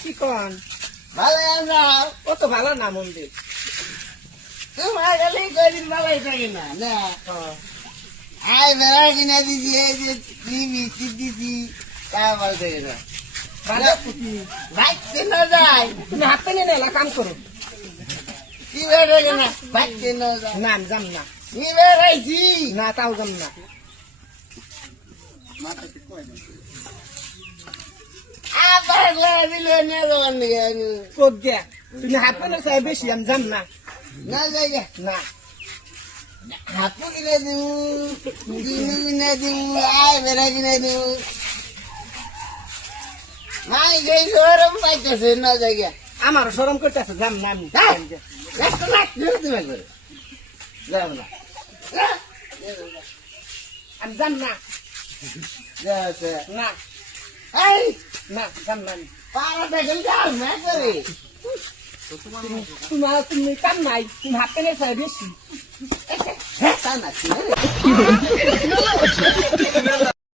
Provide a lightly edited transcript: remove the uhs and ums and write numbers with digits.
কি কন ভালো যাও কত ভালো না মন্দির তোমার গেলে কয়দিন ভালোই থাকে না না আয় বেড়া কিনা দিছি এই যে টিভি দিছি তা বলতে না ভালো পুতি বাইতে না যায় তুমি হাতে নিয়ে নেলা কাম করো কি বেড়ে না বাইতে না যায় না আমি যাম না কি বেড়াইছি না তাও যাম না আবার দিলে কোক দিয়া তুমি হাতে না চাই বেশি আমি যাম না না যাই না হাতু কিনে দিউ দিনু কিনে দিউ আয় বেড়া কিনে দিউ নাই গেই গরম পাইতেছে না জায়গা আমার শরম করতেছে যাম না আমি একটা লাখ দিয়ে দিবে করে যাও না আমি যাম না যাচ্ছে না এই না যাম না আমি। পাড়া দেখেন যাও না করে তুমি কাম নাই তুমি হাতে নিয়ে চাই বেশি হ্যাঁ তা না